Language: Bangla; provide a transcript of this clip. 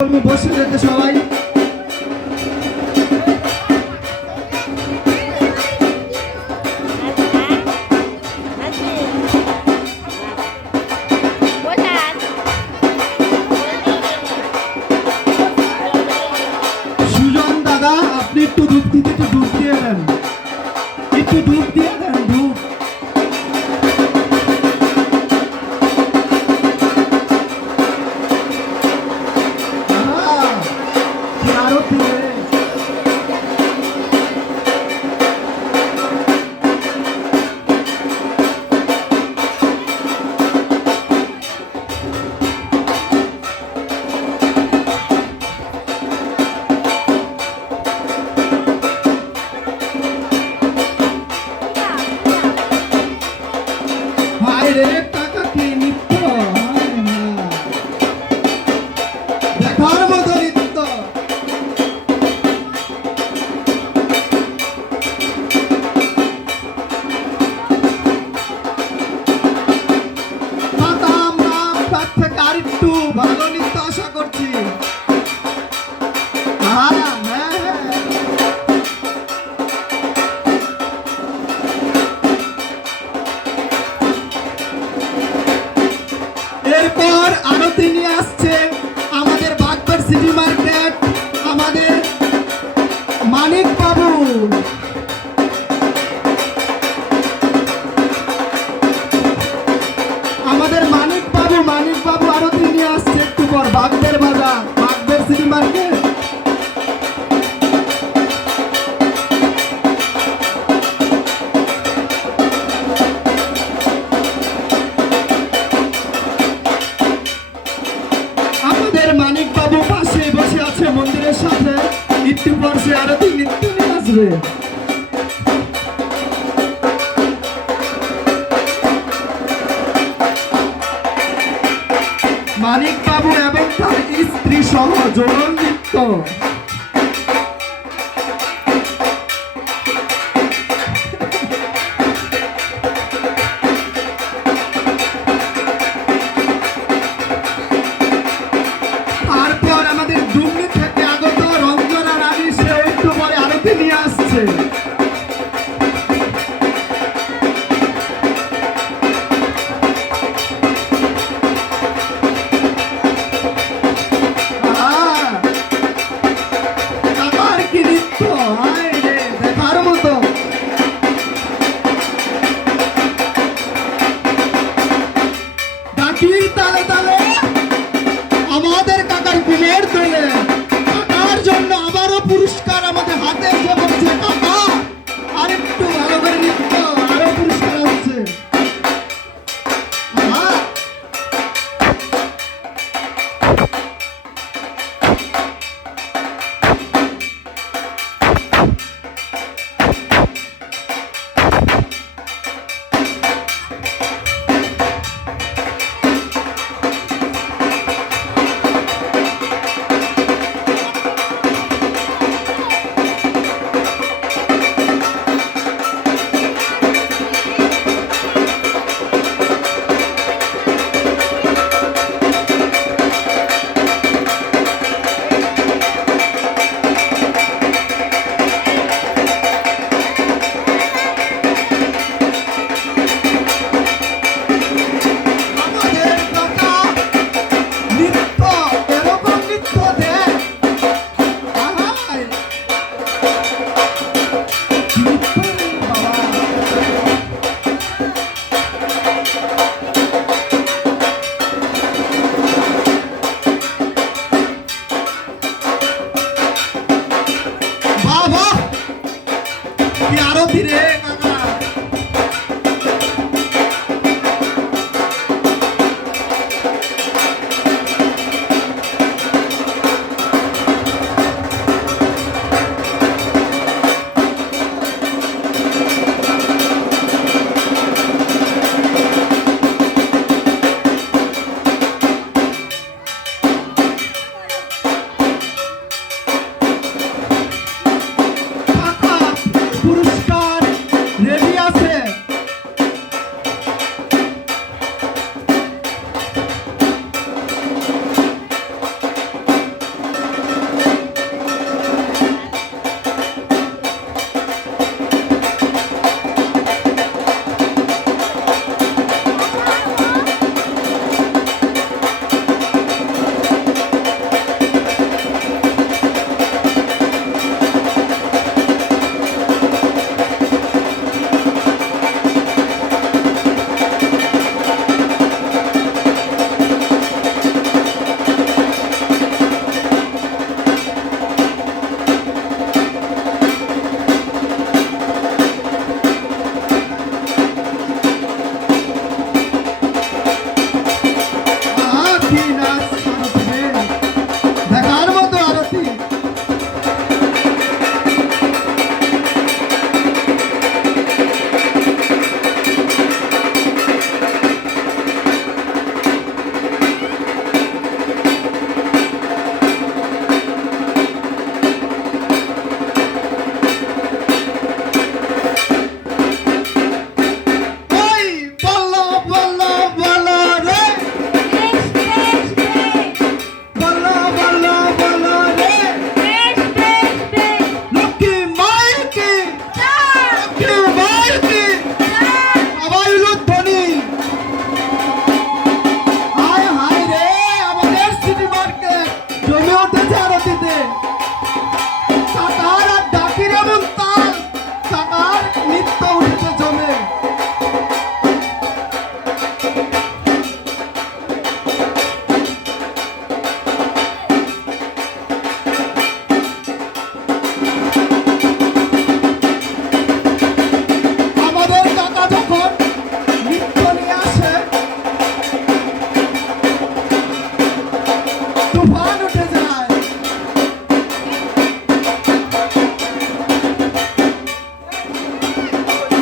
বসে যেতে সবাই। সুজন দাদা আপনি একটু 이제는 মানিক বাবু। আসবে মানিক বাবু এবং তার স্ত্রী সহ জোরণ